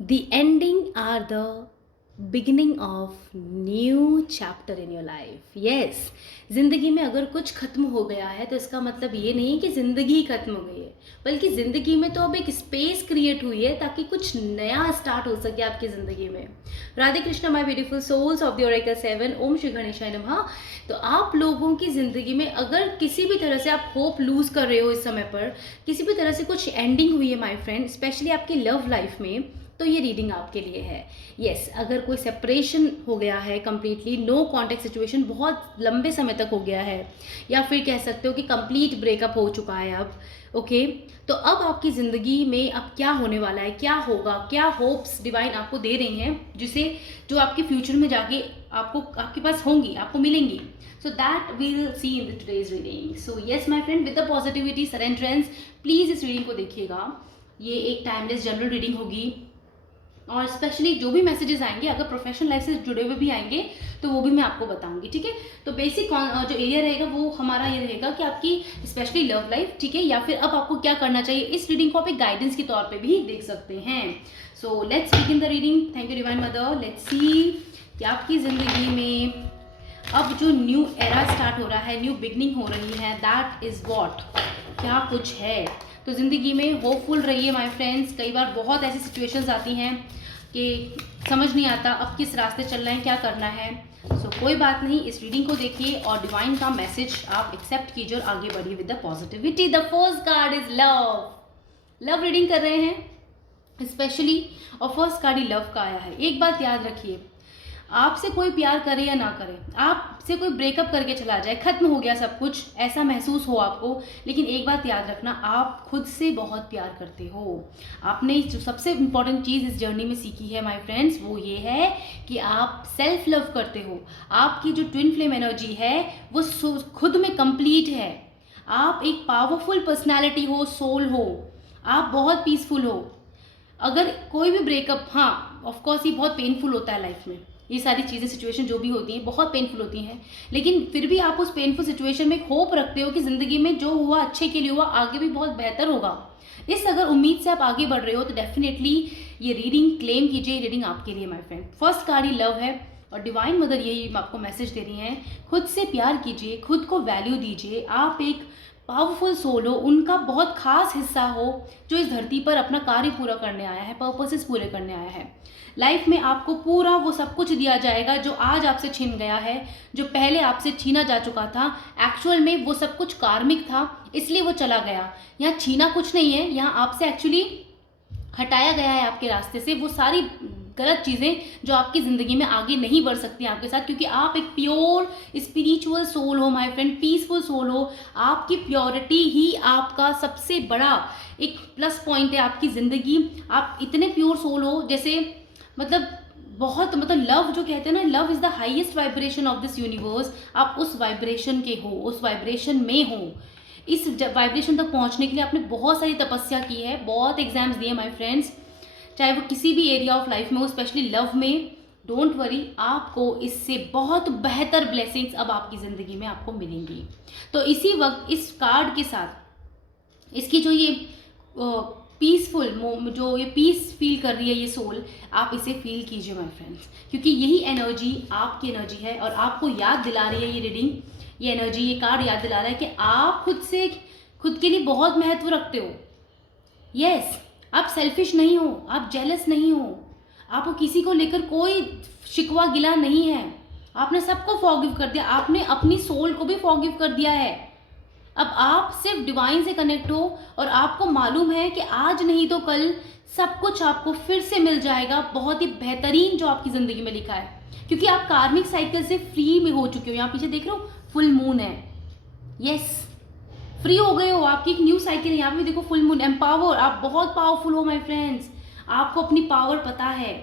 The ending are the beginning of new chapter in your life. Yes, ज़िंदगी में अगर कुछ ख़त्म हो गया है तो इसका मतलब ये नहीं कि ज़िंदगी ख़त्म हो गई है, बल्कि ज़िंदगी में तो अब एक स्पेस क्रिएट हुई है ताकि कुछ नया स्टार्ट हो सके आपकी ज़िंदगी में। Radhe Krishna my beautiful souls of the oracle 7। ओम श्री गणेशाय नमः। तो आप लोगों की ज़िंदगी में अगर किसी भी तरह से आप होप लूज़ कर रहे हो इस समय पर, किसी भी तरह से कुछ एंडिंग हुई है माय फ्रेंड, स्पेशली आपकी लव लाइफ में, तो ये रीडिंग आपके लिए है। यस, अगर कोई सेपरेशन हो गया है कंप्लीटली, नो कॉन्टेक्ट सिचुएशन बहुत लंबे समय तक हो गया है, या फिर कह सकते हो कि कंप्लीट ब्रेकअप हो चुका है अब, ओके, तो अब आपकी ज़िंदगी में अब क्या होने वाला है, क्या होगा, क्या होप्स डिवाइन आपको दे रही हैं जिसे जो आपके फ्यूचर में जाके आपको आपके पास होंगी, आपको मिलेंगी। So that will see in the today's reading. So yes my friend, with the positivity surrenders, please इस रीडिंग को देखिएगा। ये एक टाइमलेस जनरल रीडिंग होगी, और स्पेशली जो भी मैसेजेस आएंगे, अगर प्रोफेशनल लाइफ से जुड़े हुए भी आएंगे तो वो भी मैं आपको बताऊंगी, ठीक है। तो बेसिक जो एरिया रहेगा वो हमारा ये रहेगा कि आपकी स्पेशली लव लाइफ, ठीक है, या फिर अब आपको क्या करना चाहिए। इस रीडिंग को आप एक गाइडेंस के तौर पे भी देख सकते हैं। So let's begin the reading. Thank you divine mother. Let's see कि आपकी ज़िंदगी में अब जो न्यू एरा स्टार्ट हो रहा है, न्यू बिगनिंग हो रही है, दैट इज़ वॉट, क्या कुछ है। तो ज़िंदगी में होपफुल रहिए माय फ्रेंड्स। कई बार बहुत ऐसी सिचुएशंस आती हैं कि समझ नहीं आता अब किस रास्ते चल रहे हैं, क्या करना है। सो कोई बात नहीं, इस रीडिंग को देखिए और डिवाइन का मैसेज आप एक्सेप्ट कीजिए और आगे बढ़िए with the positivity. The first card is love. Love reading कर रहे हैं स्पेशली, और फर्स्ट कार्ड ही लव का आया है। एक बात याद रखिए, आपसे कोई प्यार करे या ना करे, आपसे कोई ब्रेकअप करके चला जाए, खत्म हो गया सब कुछ, ऐसा महसूस हो आपको, लेकिन एक बात याद रखना, आप खुद से बहुत प्यार करते हो। आपने जो सबसे इम्पॉर्टेंट चीज़ इस जर्नी में सीखी है माय फ्रेंड्स, वो ये है कि आप सेल्फ लव करते हो। आपकी जो ट्विन फ्लेम एनर्जी है वो खुद में कंप्लीट है। आप एक पावरफुल पर्सनैलिटी हो, सोल हो, आप बहुत पीसफुल हो। अगर कोई भी ब्रेकअप, हाँ ऑफकोर्स ये बहुत पेनफुल होता है लाइफ में, ये सारी चीज़ें सिचुएशन जो भी होती हैं बहुत पेनफुल होती हैं, लेकिन फिर भी आप उस पेनफुल सिचुएशन में होप रखते हो कि ज़िंदगी में जो हुआ अच्छे के लिए हुआ, आगे भी बहुत बेहतर होगा। इस अगर उम्मीद से आप आगे बढ़ रहे हो तो डेफिनेटली ये रीडिंग क्लेम कीजिए, रीडिंग आपके लिए my friend. First card he love है, और डिवाइन मदर यही आपको मैसेज दे रही हैं, खुद से प्यार कीजिए, खुद को वैल्यू दीजिए। आप एक पावरफुल सोल हो, उनका बहुत खास हिस्सा हो जो इस धरती पर अपना कार्य पूरा करने आया है, पर्पसेस पूरे करने आया है। लाइफ में आपको पूरा वो सब कुछ दिया जाएगा जो आज आपसे छीन गया है, जो पहले आपसे छीना जा चुका था। एक्चुअल में वो सब कुछ कार्मिक था, इसलिए वो चला गया। यहाँ छीना कुछ नहीं है, यहाँ आपसे एक्चुअली हटाया गया है आपके रास्ते से वो सारी गलत चीज़ें जो आपकी ज़िंदगी में आगे नहीं बढ़ सकती आपके साथ, क्योंकि आप एक प्योर स्पिरिचुअल सोल हो माय फ्रेंड, पीसफुल सोल हो। आपकी प्योरिटी ही आपका सबसे बड़ा एक प्लस पॉइंट है आपकी ज़िंदगी। आप इतने प्योर सोल हो, जैसे मतलब बहुत, मतलब लव जो कहते हैं ना, love is the highest vibration of this universe. आप उस वाइब्रेशन के हो, उस वाइब्रेशन में हो। इस वाइब्रेशन तक पहुंचने के लिए आपने बहुत सारी तपस्या की है, बहुत एग्जाम्स दिए माय फ्रेंड्स, चाहे वो किसी भी एरिया ऑफ लाइफ में हो, स्पेशली लव में। डोंट वरी, आपको इससे बहुत बेहतर ब्लेसिंग्स अब आपकी ज़िंदगी में आपको मिलेंगी। तो इसी वक्त इस कार्ड के साथ इसकी जो ये पीसफुल, जो ये पीस फील कर रही है ये सोल, आप इसे फील कीजिए माय फ्रेंड्स, क्योंकि यही एनर्जी आपकी एनर्जी है और आपको याद दिला रही है ये रीडिंग, ये एनर्जी, ये कार्ड याद दिला रहा है कि आप खुद के लिए बहुत महत्व रखते हो। यस, आप सेल्फिश नहीं हो, आप जेलस नहीं हो, आपको किसी को लेकर कोई शिकवा गिला नहीं है। आपने सबको फॉरगिव कर दिया, आपने अपनी सोल को भी फॉरगिव कर दिया है। अब आप सिर्फ डिवाइन से कनेक्ट हो और आपको मालूम है कि आज नहीं तो कल सब कुछ आपको फिर से मिल जाएगा, बहुत ही बेहतरीन जो आपकी ज़िंदगी में लिखा है, क्योंकि आप कार्मिक साइकिल से फ्री में हो चुके हो। यहाँ पीछे देख रहे हो फुल मून है। यस, फ्री हो गए हो, आपकी एक न्यू साइकिल है। यहाँ पे देखो फुल मून, एम्पावर, आप बहुत पावरफुल हो माय फ्रेंड्स। आपको अपनी पावर पता है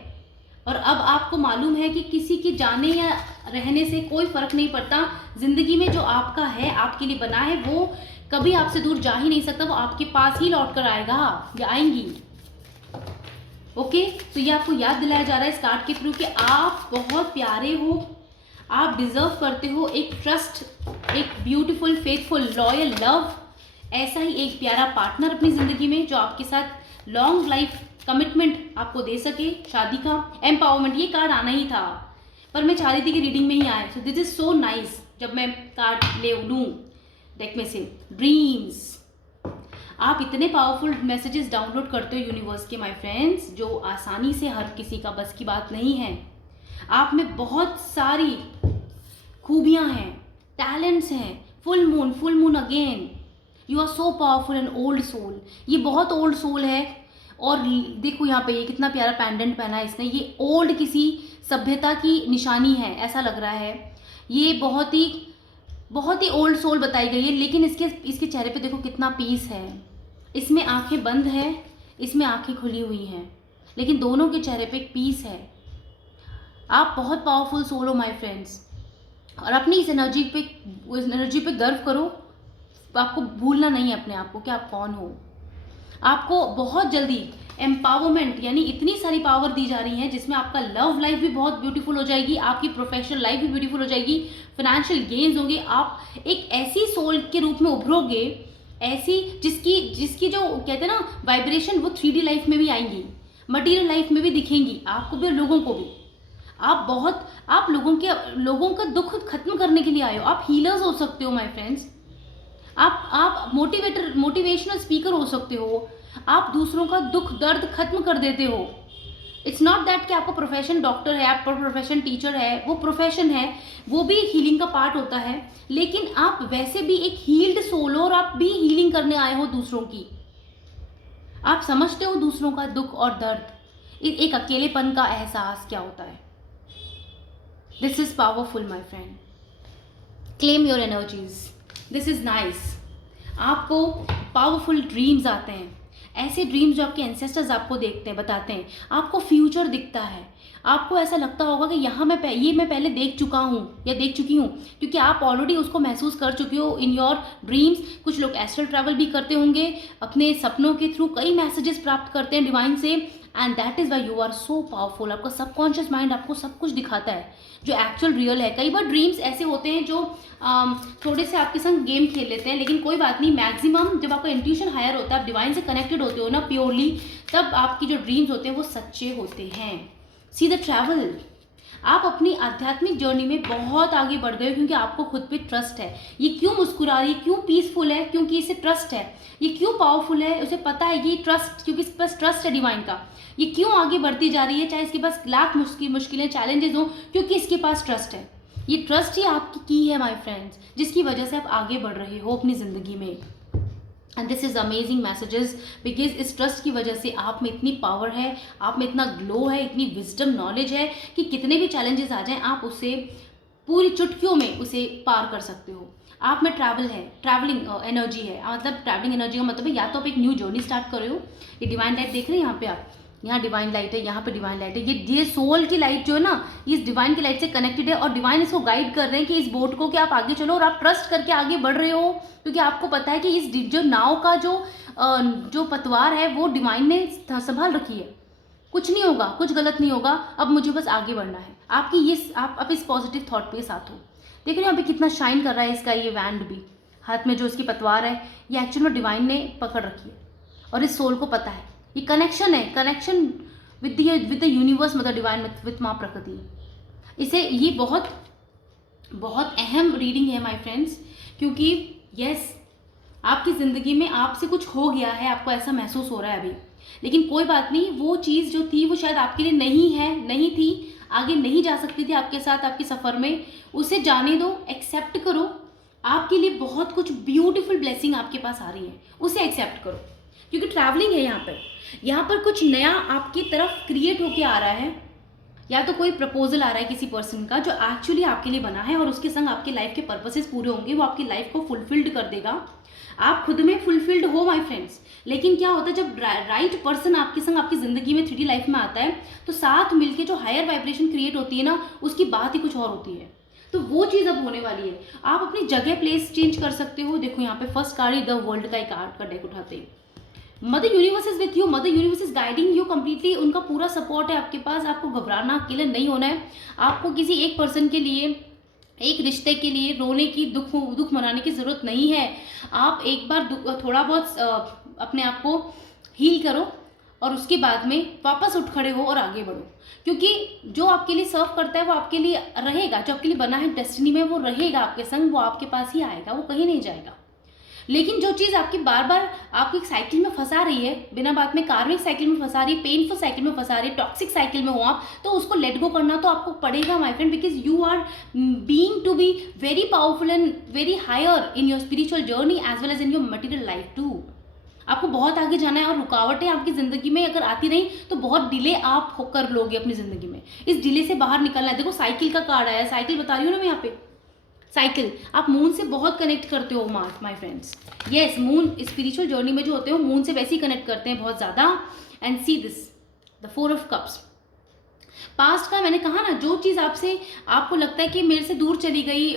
और अब आपको मालूम है कि किसी के जाने या रहने से कोई फर्क नहीं पड़ता। जिंदगी में जो आपका है, आपके लिए बना है, वो कभी आपसे दूर जा ही नहीं सकता, वो आपके पास ही लौट कर आएगा या आएंगी। ओके, तो ये आपको याद दिलाया जा रहा है इस कार्ड के थ्रू कि आप बहुत प्यारे हो, आप डिजर्व करते हो एक ट्रस्ट, एक ब्यूटीफुल, फेथफुल, लॉयल लव, ऐसा ही एक प्यारा पार्टनर अपनी ज़िंदगी में जो आपके साथ लॉन्ग लाइफ कमिटमेंट आपको दे सके, शादी का, एम्पावरमेंट, ये कार्ड आना ही था पर मैं चाह रही थी कि रीडिंग में ही आए। So this is so nice. जब मैं कार्ड ले लूँ डेक में से, ड्रीम्स, आप इतने पावरफुल मैसेजेस डाउनलोड करते हो यूनिवर्स के माय फ्रेंड्स, जो आसानी से हर किसी का बस की बात नहीं है। आप में बहुत सारी खूबियाँ हैं, टैलेंट्स हैं। Full moon again, you are so powerful and old soul. ये बहुत ओल्ड सोल है। और देखो यहाँ पे ये कितना प्यारा पेंडेंट पहना है इसने, ये ओल्ड किसी सभ्यता की निशानी है ऐसा लग रहा है। ये बहुत ही ओल्ड सोल बताई गई है, लेकिन इसके चेहरे पे देखो कितना पीस है। इसमें आंखें बंद है, इसमें आंखें खुली हुई हैं, लेकिन दोनों के चेहरे पे एक पीस है। आप बहुत पावरफुल सोल हो माय फ्रेंड्स, और अपनी इस एनर्जी पे गर्व करो। आपको भूलना नहीं है अपने आप को कि आप कौन हो। आपको बहुत जल्दी एम्पावरमेंट यानी इतनी सारी पावर दी जा रही है, जिसमें आपका लव लाइफ भी बहुत ब्यूटीफुल हो जाएगी, आपकी प्रोफेशनल लाइफ भी ब्यूटीफुल हो जाएगी, फाइनेंशियल गेन्स होंगे। आप एक ऐसी सोल के रूप में उभरोगे, ऐसी जिसकी जो कहते हैं ना वाइब्रेशन, वो 3D लाइफ में भी आएंगी, मटीरियल लाइफ में भी दिखेंगी, आपको भी और लोगों को भी। आप लोगों का दुख खत्म करने के लिए आए हो। आप हीलर्स हो सकते हो माय फ्रेंड्स। आप मोटिवेशनल स्पीकर हो सकते हो। आप दूसरों का दुख दर्द खत्म कर देते हो। इट्स नॉट दैट कि आपका प्रोफेशन डॉक्टर है, आपका प्रोफेशन टीचर है, वो प्रोफेशन है, वो भी हीलिंग का पार्ट होता है, लेकिन आप वैसे भी एक हील्ड सोल हो और आप भी हीलिंग करने आए हो दूसरों की। आप समझते हो दूसरों का दुख और दर्द, एक अकेलेपन का एहसास क्या होता है। This is powerful my friend. Claim your energies, this is nice. आपको पावरफुल ड्रीम्स आते हैं, ऐसे ड्रीम्स जो आपके एंसेस्टर्स आपको देखते हैं, बताते हैं। आपको फ्यूचर दिखता है, आपको ऐसा लगता होगा कि यहाँ मैं पहले देख चुका हूँ या देख चुकी हूँ, क्योंकि आप ऑलरेडी उसको महसूस कर चुके हो इन योर ड्रीम्स। कुछ लोग एस्ट्रल ट्रैवल भी करते होंगे, अपने सपनों के थ्रू कई मैसेजेस प्राप्त करते हैं डिवाइन से, and that is why you are so powerful. आपका सबकॉन्शियस माइंड आपको सब कुछ दिखाता है जो एक्चुअल रियल है। कई बार ड्रीम्स ऐसे होते हैं जो थोड़े से आपके संग गेम खेल लेते हैं, लेकिन कोई बात नहीं। मैक्सिमम जब आपका इंट्यूशन हायर होता है, आप डिवाइन से कनेक्टेड होते हो ना प्योरली, तब आपकी जो ड्रीम्स होते हैं वो सच्चे होते हैं। सी द ट्रैवल, आप अपनी आध्यात्मिक जर्नी में बहुत आगे बढ़ गए, क्योंकि आपको खुद पे ट्रस्ट है। ये क्यों मुस्कुरा रही है, क्यों पीसफुल है, क्योंकि इसे ट्रस्ट है। ये क्यों पावरफुल है, उसे पता है कि ट्रस्ट, क्योंकि इस पास ट्रस्ट है डिवाइन का। ये क्यों आगे बढ़ती जा रही है, चाहे इसके पास लाख मुश्किलें चैलेंजेस हो, क्योंकि इसके पास ट्रस्ट है। ये ट्रस्ट ही आपकी की है माय फ्रेंड्स, जिसकी वजह से आप आगे बढ़ रहे हो अपनी ज़िंदगी में। And this is amazing messages, because इस ट्रस्ट की वजह से आप में इतनी पावर है, आप में इतना ग्लो है, इतनी विजडम नॉलेज है कि कितने भी चैलेंजेस आ जाएं, आप उसे पूरी चुटकियों में उसे पार कर सकते हो। आप में ट्रैवलिंग एनर्जी है। मतलब ट्रैवलिंग एनर्जी का मतलब है या तो आप एक न्यू जर्नी स्टार्ट कर रहे हो। ये डिवाइन लाइट देख रहे हैं यहाँ पे आप, यहाँ डिवाइन लाइट है, यहाँ पे डिवाइन लाइट है। ये सोल की लाइट जो है ना, ये इस डिवाइन की लाइट से कनेक्टेड है, और डिवाइन इसको गाइड कर रहे हैं कि इस बोट को कि आप आगे चलो, और आप ट्रस्ट करके आगे बढ़ रहे हो, क्योंकि आपको पता है कि इस जो नाव का जो पतवार है वो डिवाइन ने संभाल रखी है। कुछ नहीं होगा, कुछ गलत नहीं होगा, अब मुझे बस आगे बढ़ना है। आप इस पॉजिटिव थॉट के साथ हो। देख रहे हो यहाँ पे कितना शाइन कर रहा है इसका ये वैंड भी, हाथ में जो इसकी पतवार है, ये एक्चुअल में डिवाइन ने पकड़ रखी है, और इस सोल को पता है। ये कनेक्शन है, कनेक्शन विद द यूनिवर्स, मतलब डिवाइन विद माँ प्रकृति। इसे ये बहुत बहुत अहम रीडिंग है माय फ्रेंड्स, क्योंकि यस, आपकी ज़िंदगी में आपसे कुछ हो गया है, आपको ऐसा महसूस हो रहा है अभी, लेकिन कोई बात नहीं। वो चीज़ जो थी वो शायद आपके लिए नहीं थी, आगे नहीं जा सकती थी आपके साथ आपके सफ़र में। उसे जाने दो, एक्सेप्ट करो। आपके लिए बहुत कुछ ब्यूटीफुल ब्लेसिंग आपके पास आ रही है, उसे एक्सेप्ट करो, क्योंकि ट्रैवलिंग है यहाँ पर कुछ नया आपकी तरफ क्रिएट होके आ रहा है। या तो कोई प्रपोजल आ रहा है किसी पर्सन का जो एक्चुअली आपके लिए बना है, और उसके संग आपके लाइफ के पर्पसेस पूरे होंगे, वो आपकी लाइफ को फुलफिल्ड कर देगा। आप खुद में फुलफिल्ड हो माय फ्रेंड्स। लेकिन क्या होता है, जब राइट पर्सन आपके संग आपकी ज़िंदगी में 3D लाइफ में आता है, तो साथ मिलके जो हायर वाइब्रेशन क्रिएट होती है ना, उसकी बात ही कुछ और होती है। तो वो चीज़ अब होने वाली है। आप अपनी जगह प्लेस चेंज कर सकते हो। देखो यहाँ पे first card he the world का एक कार्ड का डेक उठाते हैं। Mother universe is with you, mother universe is guiding you completely. उनका पूरा सपोर्ट है आपके पास। आपको घबराना, अकेले नहीं होना है। आपको किसी एक पर्सन के लिए, एक रिश्ते के लिए रोने की, दुख मनाने की ज़रूरत नहीं है। आप एक बार थोड़ा बहुत अपने आप को हील करो, और उसके बाद में वापस उठ खड़े हो और आगे बढ़ो, क्योंकि जो आपके लिए सर्व करता है वो आपके लिए रहेगा, जो आपके लिए बना है डेस्टिनी में वो रहेगा आपके संग, वो आपके पास ही आएगा, वो कहीं नहीं जाएगा। लेकिन जो चीज़ आपकी बार बार आपको एक साइकिल में फंसा रही है, बिना बात में कार्मिक साइकिल में फंसा रही है, पेनफुल साइकिल में फंसा रही है, टॉक्सिक साइकिल में हो आप, तो उसको लेट गो करना तो आपको पड़ेगा my friend, because you are being to be very powerful and very higher in your spiritual journey as well as in your material life too. आपको बहुत आगे जाना है और रुकावटें आपकी ज़िंदगी में अगर आती रही तो बहुत डिले आप होकर लोगे अपनी ज़िंदगी में। इस डिले से बाहर निकलना है। देखो साइकिल का कार्ड आया है, साइकिल बता रही हूँ ना मैं यहाँ पे, साइकिल आप मून से बहुत कनेक्ट करते हो my friends. Yes, moon spiritual journey में जो होते हो मून से वैसे ही कनेक्ट करते हैं बहुत ज़्यादा। And see this the 4 of cups, past का मैंने कहा ना, जो चीज़ आपसे आपको लगता है कि मेरे से दूर चली गई,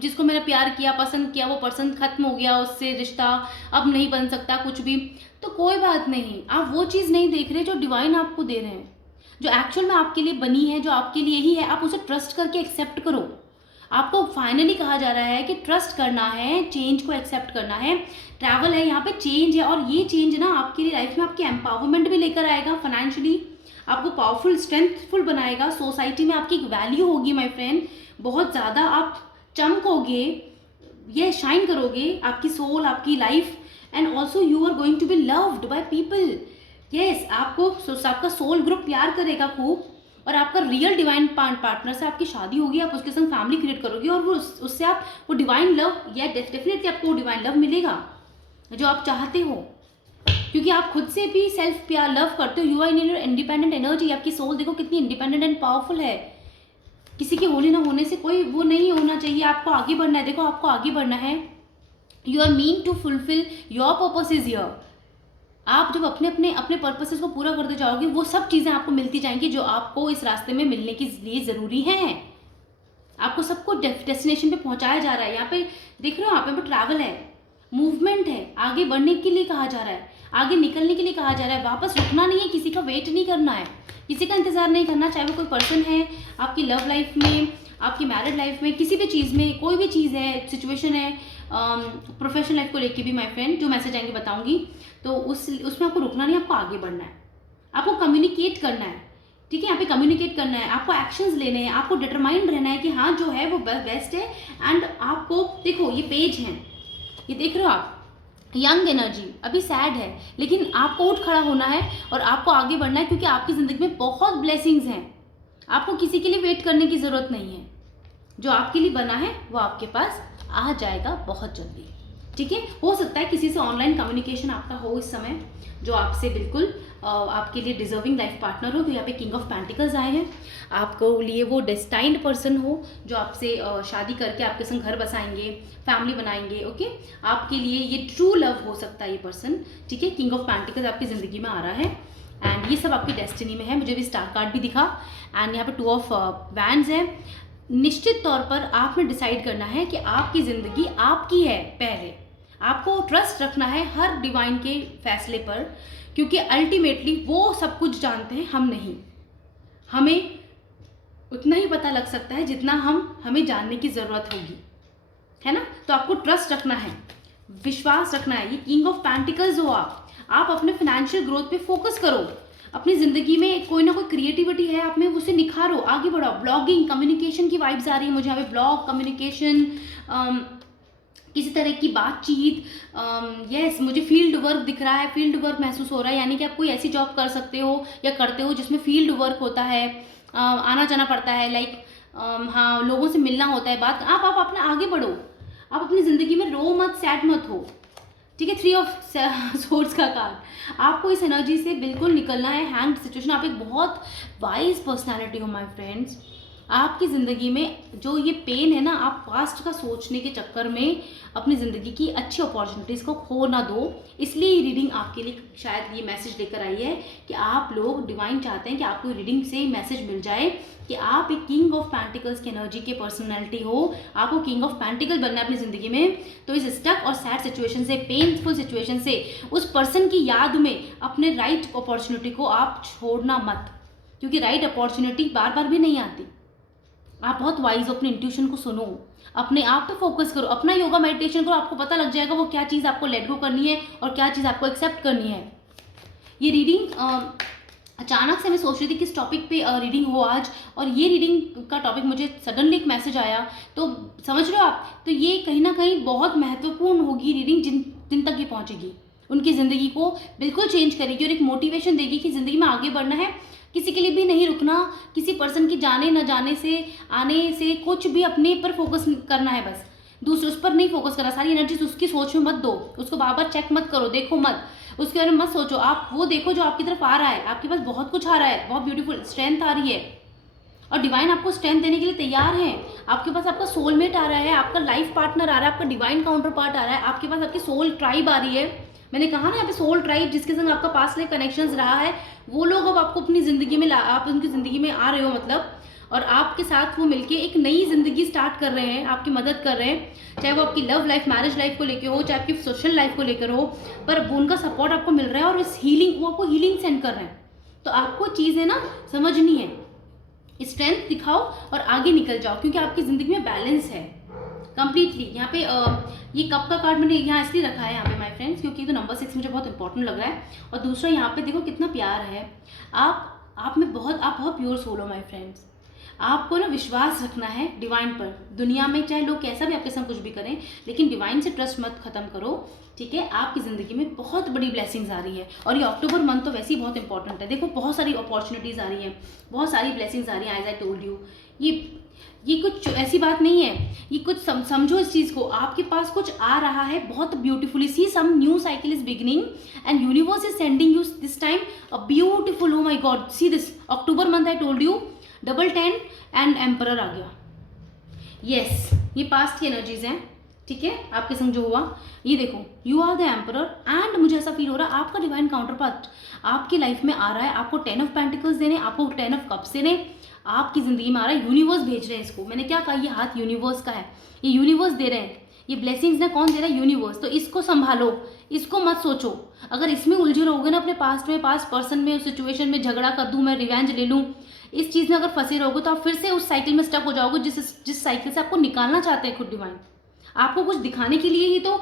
जिसको मैंने प्यार किया, पसंद किया, वो पर्सन खत्म हो गया, उससे रिश्ता अब नहीं बन सकता कुछ भी, तो कोई बात नहीं, आप वो चीज़ नहीं देख रहे जो डिवाइन आपको दे रहे हैं, जो एक्चुअल में आपके लिए बनी है, जो आपके लिए ही है। आप उसे ट्रस्ट करके एक्सेप्ट करो। आपको फाइनली कहा जा रहा है कि ट्रस्ट करना है, चेंज को एक्सेप्ट करना है। ट्रैवल है यहाँ पे, चेंज है, और ये चेंज ना आपके लिए लाइफ में आपकी एम्पावरमेंट भी लेकर आएगा, फाइनेंशियली आपको पावरफुल स्ट्रेंथफुल बनाएगा, सोसाइटी में आपकी एक वैल्यू होगी माय फ्रेंड, बहुत ज़्यादा आप चमकोगे, ये शाइन करोगे, आपकी सोल, आपकी life, and also you are going to be loved by people. Yes, आपका सोल ग्रुप प्यार करेगा खूब, और आपका रियल डिवाइन पार्टनर से आपकी शादी होगी, आप उसके संग फैमिली क्रिएट करोगे, और वो उससे आप वो डिवाइन लव, या डेफिनेटली आपको वो डिवाइन लव मिलेगा जो आप चाहते हो, क्योंकि आप खुद से भी सेल्फ प्यार लव करते हो। You are in your independent energy. आपकी सोल देखो कितनी इंडिपेंडेंट एंड पावरफुल है। किसी के होने ना होने से कोई वो नहीं होना चाहिए। आपको आगे बढ़ना है, देखो आपको आगे बढ़ना है। You are mean to fulfil your purpose is here. आप जब अपने अपने अपने पर्पसेस को पूरा करते जाओगे, वो सब चीज़ें आपको मिलती जाएंगी जो आपको इस रास्ते में मिलने के लिए ज़रूरी हैं। आपको सबको डेस्टिनेशन पे पहुंचाया जा रहा है। यहाँ पे देख रहे हो, यहाँ पे ट्रैवल है, मूवमेंट है, आगे बढ़ने के लिए कहा जा रहा है, आगे निकलने के लिए कहा जा रहा है। वापस रुकना नहीं है, किसी का वेट नहीं करना है, किसी का इंतज़ार नहीं करना, चाहे वो कोई पर्सन है आपकी लव लाइफ में, आपकी मैरिड लाइफ में, किसी भी चीज़ में, कोई भी चीज़ है, सिचुएशन है, प्रोफेशनल लाइफ को लेके भी माय फ्रेंड, जो मैसेज आएंगे बताऊंगी। तो उसमें आपको रुकना नहीं, आपको आगे बढ़ना है, आपको कम्युनिकेट करना है, ठीक है। यहाँ पे कम्युनिकेट करना है, आपको एक्शंस लेने हैं, आपको डिटरमाइंड रहना है कि हाँ जो है वो बेस्ट है। एंड आपको देखो ये पेज है, ये देख रहे हो आप, यंग एनर्जी, अभी सैड है, लेकिन आपको उठ खड़ा होना है और आपको आगे बढ़ना है, क्योंकि आपकी ज़िंदगी में बहुत ब्लेसिंग्स हैं। आपको किसी के लिए वेट करने की ज़रूरत नहीं है। जो आपके लिए बना है वो आपके पास आ जाएगा बहुत जल्दी, ठीक है। हो सकता है किसी से ऑनलाइन कम्युनिकेशन आपका हो इस समय, जो आपसे बिल्कुल आपके लिए डिजर्विंग लाइफ पार्टनर हो। तो यहाँ पे किंग ऑफ पेंटिकल्स आए हैं, आपको लिए वो डेस्टाइन्ड पर्सन हो जो आपसे शादी करके आपके संग घर बसाएंगे, फैमिली बनाएंगे, ओके। आपके लिए ये ट्रू लव हो सकता है ये पर्सन, ठीक है। किंग ऑफ पेंटिकल्स आपकी ज़िंदगी में आ रहा है, एंड ये सब आपकी डेस्टिनी में है। मुझे भी स्टार कार्ड भी दिखा, एंड यहाँ पे 2 ऑफ वैंड्स है। निश्चित तौर पर आपने डिसाइड करना है कि आपकी ज़िंदगी आपकी है। पहले आपको ट्रस्ट रखना है हर डिवाइन के फैसले पर, क्योंकि अल्टीमेटली वो सब कुछ जानते हैं, हम नहीं। हमें उतना ही पता लग सकता है जितना हमें जानने की ज़रूरत होगी, है ना। तो आपको ट्रस्ट रखना है, विश्वास रखना है। ये किंग ऑफ पेंटिकल्स हो आप अपने फाइनेंशियल ग्रोथ पे फोकस करो। अपनी ज़िंदगी में कोई ना कोई क्रिएटिविटी है आप में, उसे निखारो, आगे बढ़ाओ। ब्लॉगिंग, कम्युनिकेशन की वाइब्स आ रही है मुझे यहाँ पे, ब्लॉग, कम्युनिकेशन, किसी तरह की बातचीत, यस मुझे फील्ड वर्क दिख रहा है, फील्ड वर्क महसूस हो रहा है। यानी कि आप कोई ऐसी जॉब कर सकते हो या करते हो जिसमें फील्ड वर्क होता है, आना जाना पड़ता है, लाइक हाँ लोगों से मिलना होता है, बात। आप अपना आगे बढ़ो, आप अपनी ज़िंदगी में रो मत, सैड मत हो, ठीक है। 3 ऑफ सोर्ड्स का कार्ड, आपको इस एनर्जी से बिल्कुल निकलना है। हैंग सिचुएशन, आप एक बहुत वाइज पर्सनालिटी हो माय फ्रेंड्स। आपकी ज़िंदगी में जो ये पेन है ना, आप पास्ट का सोचने के चक्कर में अपनी ज़िंदगी की अच्छी अपॉर्चुनिटीज़ को खो ना दो। इसलिए ये रीडिंग आपके लिए शायद ये मैसेज लेकर आई है कि आप लोग, डिवाइन चाहते हैं कि आपको रीडिंग से मैसेज मिल जाए कि आप एक किंग ऑफ पेंटिकल्स की एनर्जी के पर्सनैलिटी हो, आपको किंग ऑफ पेंटिकल बनना है अपनी ज़िंदगी में। तो इस स्टक और सैड सिचुएशन से, पेनफुल सिचुएशन से, उस पर्सन की याद में अपने राइट अपॉर्चुनिटी को आप छोड़ना मत, क्योंकि राइट अपॉर्चुनिटी बार बार भी नहीं आती। आप बहुत वाइज हो, अपने इंट्यूशन को सुनो, अपने आप पे फोकस करो, अपना योगा मेडिटेशन करो, आपको पता लग जाएगा वो क्या चीज़ आपको लेट गो करनी है और क्या चीज़ आपको एक्सेप्ट करनी है। ये रीडिंग अचानक से मैं सोच रही थी किस टॉपिक पे रीडिंग हो आज, और ये रीडिंग का टॉपिक मुझे सडनली एक मैसेज आया, तो समझ रहे हो आप, तो ये कहीं ना कहीं बहुत महत्वपूर्ण होगी रीडिंग, जिन जिन तक ये पहुंचेगी उनकी ज़िंदगी को बिल्कुल चेंज करेगी और एक मोटिवेशन देगी कि ज़िंदगी में आगे बढ़ना है, किसी के लिए भी नहीं रुकना, किसी पर्सन के जाने न जाने से, आने से, कुछ भी अपने पर फोकस करना है, बस दूसरे उस पर नहीं फोकस करना, सारी एनर्जी उसकी सोच में मत दो, उसको बार बार चेक मत करो, देखो मत, उसके बारे में मत सोचो, आप वो देखो जो आपकी तरफ आ रहा है, आपके पास बहुत कुछ आ रहा है, बहुत ब्यूटीफुल स्ट्रेंथ आ रही है, और डिवाइन आपको स्ट्रेंथ देने के लिए तैयार है। आपके पास आपका सोलमेट आ रहा है, आपका लाइफ पार्टनर आ रहा है, आपका डिवाइन काउंटर पार्ट आ रहा है, आपके पास आपकी सोल ट्राइब आ रही है। मैंने कहा ना यहाँ पे सोल ट्राइब, जिसके संग आपका पास्ट लाइफ कनेक्शंस रहा है, वो लोग अब आपको अपनी ज़िंदगी में आप उनकी ज़िंदगी में आ रहे हो मतलब, और आपके साथ वो मिलके एक नई ज़िंदगी स्टार्ट कर रहे हैं, आपकी मदद कर रहे हैं, चाहे वो आपकी लव लाइफ, मैरिज लाइफ को लेकर हो, चाहे आपकी सोशल लाइफ को लेकर हो, पर वो उनका सपोर्ट आपको मिल रहा है, और इस हीलिंग, वो आपको हीलिंग सेंड कर रहे हैं। तो आपको चीज़ है ना समझनी है, स्ट्रेंथ दिखाओ और आगे निकल जाओ, क्योंकि आपकी ज़िंदगी में बैलेंस है कंप्लीटली। यहाँ पे ये कप का कार्ड मैंने यहाँ इसलिए रखा है यहाँ पे माय फ्रेंड्स, क्योंकि तो नंबर 6 मुझे बहुत इंपॉर्टेंट लग रहा है, और दूसरा यहाँ पे देखो कितना प्यार है, आप में बहुत, आप बहुत प्योर सोल हो माय फ्रेंड्स। आपको ना विश्वास रखना है डिवाइन पर, दुनिया में चाहे लोग कैसा भी आपके साथ कुछ भी करें, लेकिन डिवाइन से ट्रस्ट मत खत्म करो, ठीक है। आपकी ज़िंदगी में बहुत बड़ी ब्लेसिंग्स आ रही है, और ये अक्टूबर मंथ तो वैसे ही बहुत इंपॉर्टेंट है, देखो बहुत सारी अपॉर्चुनिटीज़ आ रही हैं, बहुत सारी ब्लेसिंग्स आ रही हैं, एज आई टोल्ड यू। ये कुछ ऐसी बात नहीं है, ये कुछ समझो इस चीज़ को, आपके पास कुछ आ रहा है बहुत beautifully, see some new cycle is beginning and universe is sending you this time a beautiful, oh my God, see this October month, I told you double 10 and emperor आ गया। यस, ये पास्ट की energies हैं, ठीक है, आपके संग जो हुआ, ये देखो you are the emperor, and मुझे ऐसा फील हो रहा है आपका डिवाइन काउंटर पार्ट आपकी लाइफ में आ रहा है, आपको 10 ऑफ पेंटिकल्स देने, आपको 10 ऑफ कप्स देने, आपकी ज़िंदगी में आ रहा है, यूनिवर्स भेज रहे हैं इसको। मैंने क्या कहा, ये हाथ यूनिवर्स का है, ये यूनिवर्स दे रहे हैं, ये ब्लेसिंग्स ना कौन दे रहा है, यूनिवर्स। तो इसको संभालो, इसको मत सोचो, अगर इसमें उलझे रहोगे ना अपने पास्ट में, पास्ट पर्सन में, उस सिचुएशन में, झगड़ा कर दूँ मैं, रिवेंज ले लूँ, इस चीज़ में अगर फंसे रहोगे तो आप फिर से उस साइकिल में स्टक हो जाओगे, जिस साइकिल से आपको निकालना चाहते हैं खुद डिवाइन। आपको कुछ दिखाने के लिए ही तो,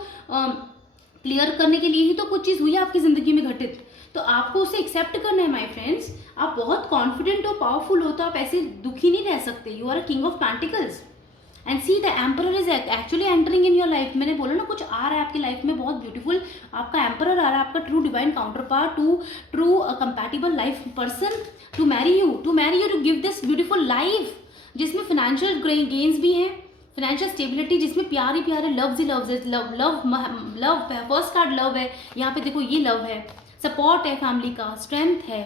क्लियर करने के लिए ही तो कुछ चीज़ हुई है आपकी ज़िंदगी में घटित, तो आपको उसे एक्सेप्ट करना है माय फ्रेंड्स। आप बहुत कॉन्फिडेंट हो, पावरफुल हो, तो आप ऐसे दुखी नहीं रह सकते। You are a king of pentacles and see the emperor is actually entering in your life. मैंने बोला ना कुछ आ रहा है आपकी लाइफ में बहुत ब्यूटीफुल, आपका एम्परर आ रहा है, आपका true divine counter part, true compatible life person to marry you to give this beautiful life, जिसमें फाइनेंशियल गेन्स भी हैं, फाइनेंशियल स्टेबिलिटी, जिसमें प्यारे प्यारे लव्स ही लव्स है, लव फर्स्ट कार्ड लव है, यहाँ पे देखो ये लव है, सपोर्ट है फैमिली का, स्ट्रेंथ है।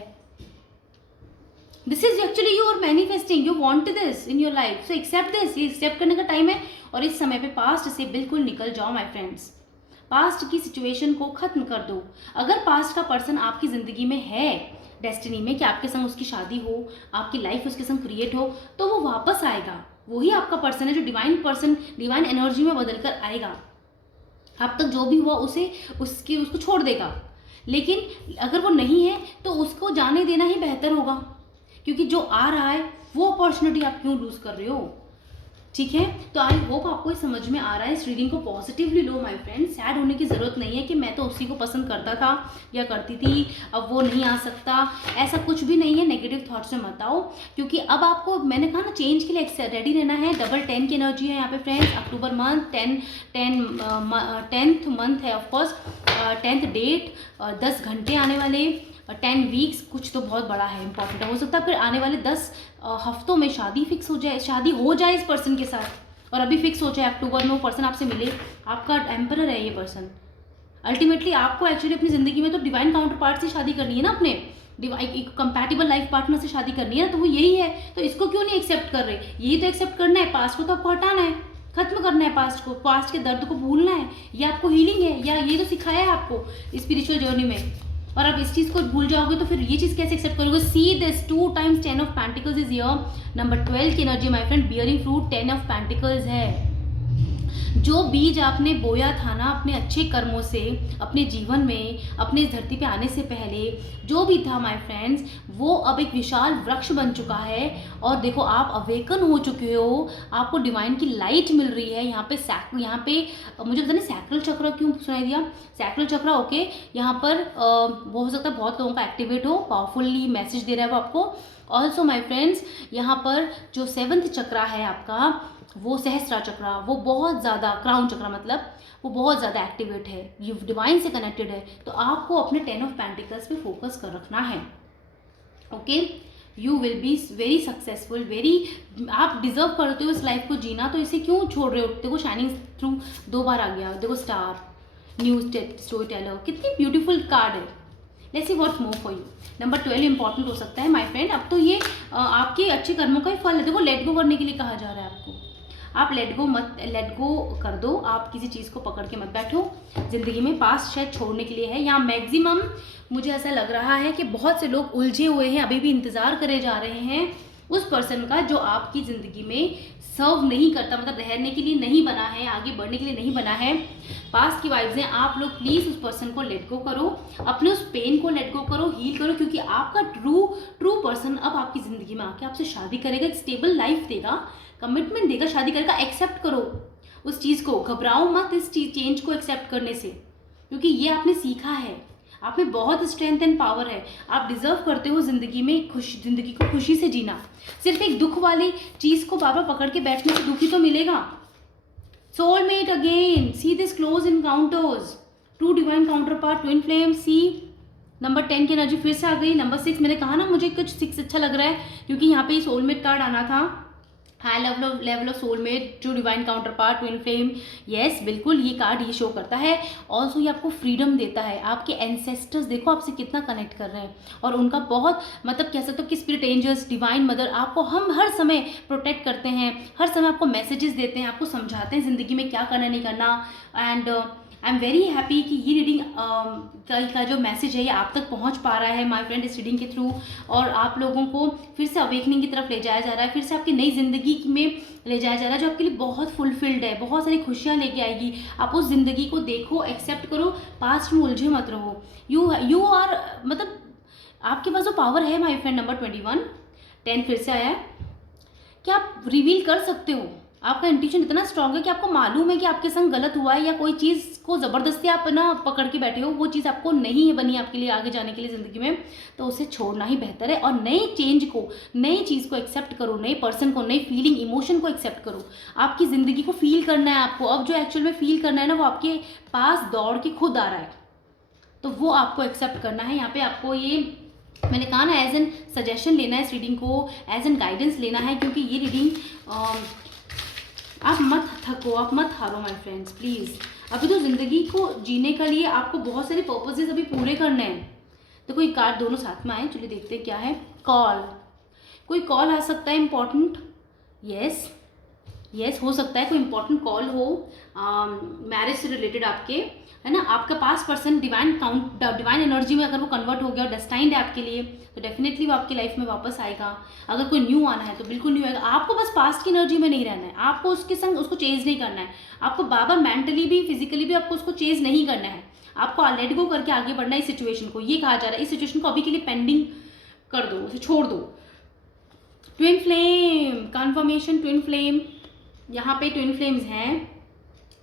This is actually you are manifesting, you want this in your life, so accept this. ये एक्सेप्ट करने का टाइम है, और इस समय पे पास्ट से बिल्कुल निकल जाओ माय फ्रेंड्स। पास्ट की सिचुएशन को खत्म कर दो। अगर पास्ट का पर्सन आपकी ज़िंदगी में है, डेस्टिनी में, कि आपके संग उसकी शादी हो, आपकी लाइफ उसके संग क्रिएट हो, तो वो वापस आएगा। वही आपका पर्सन है जो डिवाइन पर्सन, डिवाइन एनर्जी में बदल कर आएगा। अब तक जो भी हुआ उसको छोड़ देगा, लेकिन अगर वो नहीं है तो उसको जाने देना ही बेहतर होगा, क्योंकि जो आ रहा है वो अपॉर्चुनिटी आप क्यों लूज कर रहे हो, ठीक है। तो आई होप आपको समझ में आ रहा है। इस रीडिंग को positively low my friend. Sad होने की ज़रूरत नहीं है कि मैं तो उसी को पसंद करता था या करती थी, अब वो नहीं आ सकता, ऐसा कुछ भी नहीं है। नेगेटिव थॉट से मत आओ, क्योंकि अब आपको मैंने कहा ना चेंज के लिए रेडी रहना है। डबल 10 की एनर्जी है यहाँ पे फ्रेंड्स। अक्टूबर मंथ 10th मंथ है ऑफकोर्स, 10th डेट, 10 घंटे आने वाले, 10 वीक्स, कुछ तो बहुत बड़ा है, इंपॉर्टेंट है। हो सकता है फिर आने वाले 10 हफ्तों में शादी फिक्स हो जाए, शादी हो जाए इस पर्सन के साथ, और अभी फिक्स हो जाए अक्टूबर में वो पर्सन आपसे मिले। आपका एम्परर है ये पर्सन। अल्टीमेटली आपको एक्चुअली अपनी ज़िंदगी में तो डिवाइन काउंटर पार्ट से शादी करनी है ना, अपने एक कंपैटिबल लाइफ पार्टनर से शादी करनी है ना, तो वो यही है। तो इसको क्यों नहीं एक्सेप्ट कर रहे? यही तो एक्सेप्ट करना है। पास्ट को तो आपको हटाना है, खत्म करना है पास्ट को, पास्ट के दर्द को भूलना है। ये आपको हीलिंग है, या ये तो सिखाया है आपको स्पिरिचुअल जर्नी में, और आप इस चीज़ को भूल जाओगे तो फिर ये चीज़ कैसे एक्सेप्ट करोगे? See this 2 times 10 of Pentacles is here. Number 12 की energy my friend, bearing fruit 10 of Pentacles है। जो बीज आपने बोया था ना अपने अच्छे कर्मों से अपने जीवन में, अपने इस धरती पे आने से पहले जो भी था माय फ्रेंड्स, वो अब एक विशाल वृक्ष बन चुका है। और देखो आप अवेकन हो चुके हो, आपको डिवाइन की लाइट मिल रही है। यहाँ पे मुझे पता नहीं सैक्रल चक्र क्यों सुनाई दिया, सैक्रल चक्र ओके। यहाँ पर वो हो सकता है बहुत लोगों का एक्टिवेट हो, पावरफुली मैसेज दे रहा है वो आपको। ऑल्सो माई फ्रेंड्स, यहाँ पर जो 7th चक्रा है आपका, वो सहस्त्रा चक्रा, वो बहुत ज़्यादा, क्राउन चक्रा मतलब, वो बहुत ज़्यादा एक्टिवेट है, ये डिवाइन से कनेक्टेड है। तो आपको अपने 10 ऑफ पेंटिकल्स पे फोकस कर रखना है। Okay, you will be very successful, very, आप डिजर्व करते हो इस लाइफ को जीना, तो इसे क्यों छोड़ रहे हो। देखो शाइनिंग थ्रू 2 बार आ गया, देखो स्टार, न्यू स्टोरी टेलर, कितनी ब्यूटीफुल कार्ड है। Let's see what's more for you. Number 12 important हो सकता है माय फ्रेंड। अब तो ये आपके अच्छे कर्मों का ही फल है। देखो लेट गो करने के लिए कहा जा रहा है आपको, आप लेट गो कर दो। आप किसी चीज़ को पकड़ के मत बैठो ज़िंदगी में, पास्ट शायद छोड़ने के लिए है। यहाँ मैक्सिमम मुझे ऐसा लग रहा है कि बहुत से लोग उलझे हुए हैं, अभी भी इंतज़ार करे जा रहे हैं उस पर्सन का जो आपकी ज़िंदगी में सर्व नहीं करता, मतलब रहने के लिए नहीं बना है, आगे बढ़ने के लिए नहीं बना है। पास्ट की वाइब्स हैं, आप लोग प्लीज़ उस पर्सन को लेट गो करो, अपने उस पेन को लेट गो करो, हील करो, क्योंकि आपका ट्रू पर्सन अब आपकी ज़िंदगी में आके आपसे शादी करेगा, एक स्टेबल लाइफ देगा, कमिटमेंट देगा, शादी करेगा। एक्सेप्ट करो उस चीज़ को, घबराओ मत इस चेंज को एक्सेप्ट करने से, क्योंकि ये आपने सीखा है, आप में बहुत स्ट्रेंथ एंड पावर है। आप डिजर्व करते हो ज़िंदगी में ज़िंदगी को खुशी से जीना। सिर्फ एक दुख वाली चीज़ को बाबा पकड़ के बैठने से दुखी तो मिलेगा। Soulmate again, see this close encounters, true divine counter part, twin flame, see number 10 की एनर्जी फिर से आ गई। नंबर 6, मैंने कहा ना मुझे कुछ 6 अच्छा लग रहा है, क्योंकि यहाँ पे सोलमेट कार्ड आना था, high level of soulmate, true divine counter part, twin flame. Yes बिल्कुल, ये कार्ड ये शो करता है। ऑल्सो ये आपको फ्रीडम देता है। आपके एंसेस्टर्स देखो आपसे कितना कनेक्ट कर रहे हैं, और उनका बहुत, मतलब कह सकते हो कि स्पिरिट एंजल्स, डिवाइन मदर आपको हम हर समय प्रोटेक्ट करते हैं, हर समय आपको मैसेजेस देते हैं, आपको समझाते हैं ज़िंदगी में क्या करना नहीं करना। And I am very happy कि ये रीडिंग का जो मैसेज है ये आप तक पहुंच पा रहा है माय फ्रेंड, इस रीडिंग के थ्रू, और आप लोगों को फिर से अवेकनिंग की तरफ ले जाया जा रहा है, फिर से आपकी नई ज़िंदगी में ले जाया जा रहा है, जो आपके लिए बहुत फुलफिल्ड है, बहुत सारी खुशियाँ लेके आएगी। आप उस ज़िंदगी को देखो, एक्सेप्ट करो, पास्ट में उलझे मत रहो। यू आर, मतलब आपके पास जो पावर है माय फ्रेंड। नंबर 21, 10 फिर से आया है कि आप रिवील कर सकते हो। आपका इंट्यूशन इतना स्ट्रांग है कि आपको मालूम है कि आपके संग गलत हुआ है, या कोई चीज़ को ज़बरदस्ती आप ना पकड़ के बैठे हो, वो चीज़ आपको नहीं है बनी आपके लिए आगे जाने के लिए ज़िंदगी में, तो उसे छोड़ना ही बेहतर है। और नई चेंज को, नई चीज़ को एक्सेप्ट करो, नए पर्सन को, नई फीलिंग, इमोशन को एक्सेप्ट करो। आपकी ज़िंदगी को फील करना है आपको। अब जो एक्चुअल में फील करना है ना, वो आपके पास दौड़ के खुद आ रहा है, तो वो आपको एक्सेप्ट करना है। यहाँ पे आपको ये मैंने कहा ना, एज एन सजेशन लेना है इस रीडिंग को, एज एन गाइडेंस लेना है, क्योंकि ये रीडिंग आप मत थको, आप मत हारो माय फ्रेंड्स प्लीज़। अभी तो ज़िंदगी को जीने के लिए आपको बहुत सारे पर्पसेस अभी पूरे करने हैं। तो कोई कार्ड दोनों साथ में आए, चलिए देखते हैं क्या है। कॉल, कोई कॉल आ सकता है इंपॉर्टेंट, यस हो सकता है कोई इंपॉर्टेंट कॉल हो, मैरिज से रिलेटेड आपके, है ना। आपका पास पर्सन डिवाइन एनर्जी में अगर वो कन्वर्ट हो गया और डेस्टाइंड है आपके लिए, तो डेफिनेटली वो आपकी लाइफ में वापस आएगा। अगर कोई न्यू आना है तो बिल्कुल न्यू आएगा। आपको बस पास्ट की एनर्जी में नहीं रहना है, आपको उसके संग उसको चेंज नहीं करना है। आपको बार बार मेंटली भी फिजिकली भी आपको उसको चेंज नहीं करना है। आपको लेट गो करके आगे बढ़ना है इस सिचुएशन को। ये कहा जा रहा है इस सिचुएशन को अभी के लिए पेंडिंग कर दो, उसे छोड़ दो। Twin flame confirmation, twin flame, यहाँ पे ट्विन फ्लेम्स हैं।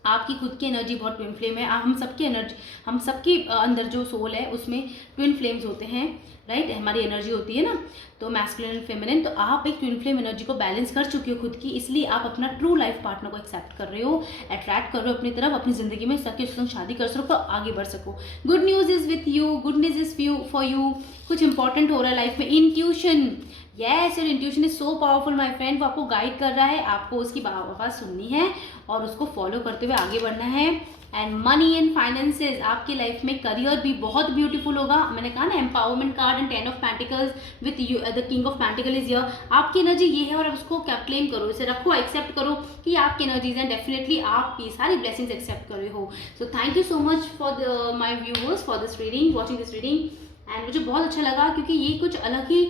आपकी खुद की एनर्जी बहुत ट्विन फ्लेम है। हम सबकी एनर्जी, हम सबके अंदर जो सोल है उसमें ट्विन फ्लेम्स होते हैं, राइट। हमारी एनर्जी होती है ना, तो मैस्कुलिन एंड फेमिनिन। तो आप एक ट्विन फ्लेम एनर्जी को बैलेंस कर चुके हो खुद की, इसलिए आप अपना ट्रू लाइफ पार्टनर को एक्सेप्ट कर रहे हो, अट्रैक्ट कर रहे हो अपनी तरफ, अपनी ज़िंदगी में सके उसके शादी कर सको, आगे बढ़ सको। Good news is with you, good news is for you. कुछ इंपॉर्टेंट हो रहा है लाइफ में। Intuition, yes your intuition is so powerful my friend. वो आपको गाइड कर रहा है, आपको उसकी आवाज़ सुननी है और उसको फॉलो करते हुए आगे बढ़ना है। एंड मनी एंड फाइनेंसेस, आपकी लाइफ में करियर भी बहुत ब्यूटीफुल होगा। मैंने कहा ना, empowerment card and 10 of pentacles with you, the king of pentacle is here. आपकी एनर्जी ये है और आप उसको क्या क्लेम करो, इसे रखो, एक्सेप्ट करो कि आपकी एनर्जीज हैं। डेफिनेटली आप ये सारी ब्लेसिंग्स एक्सेप्ट कर रहे हो। So thank you so much for my viewers for this reading, watching this reading. And मुझे बहुत अच्छा लगा, क्योंकि ये कुछ अलग ही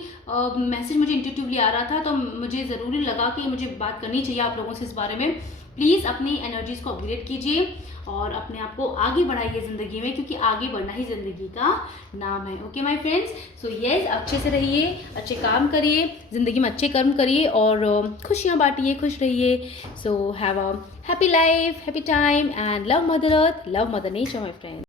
मैसेज मुझे इंट्यूटिवली आ रहा था, तो मुझे ज़रूरी लगा कि मुझे बात करनी चाहिए आप लोगों से इस बारे में। प्लीज़ अपनी एनर्जीज़ को अपग्रेड कीजिए और अपने आप को आगे बढ़ाइए ज़िंदगी में, क्योंकि आगे बढ़ना ही ज़िंदगी का नाम है। Okay my friends, so yes, अच्छे से रहिए, अच्छे काम करिए, ज़िंदगी में अच्छे कर्म करिए और खुशियाँ बांटिए, खुश रहिए। So have a happy life, happy time and love mother earth, love mother nature my friends.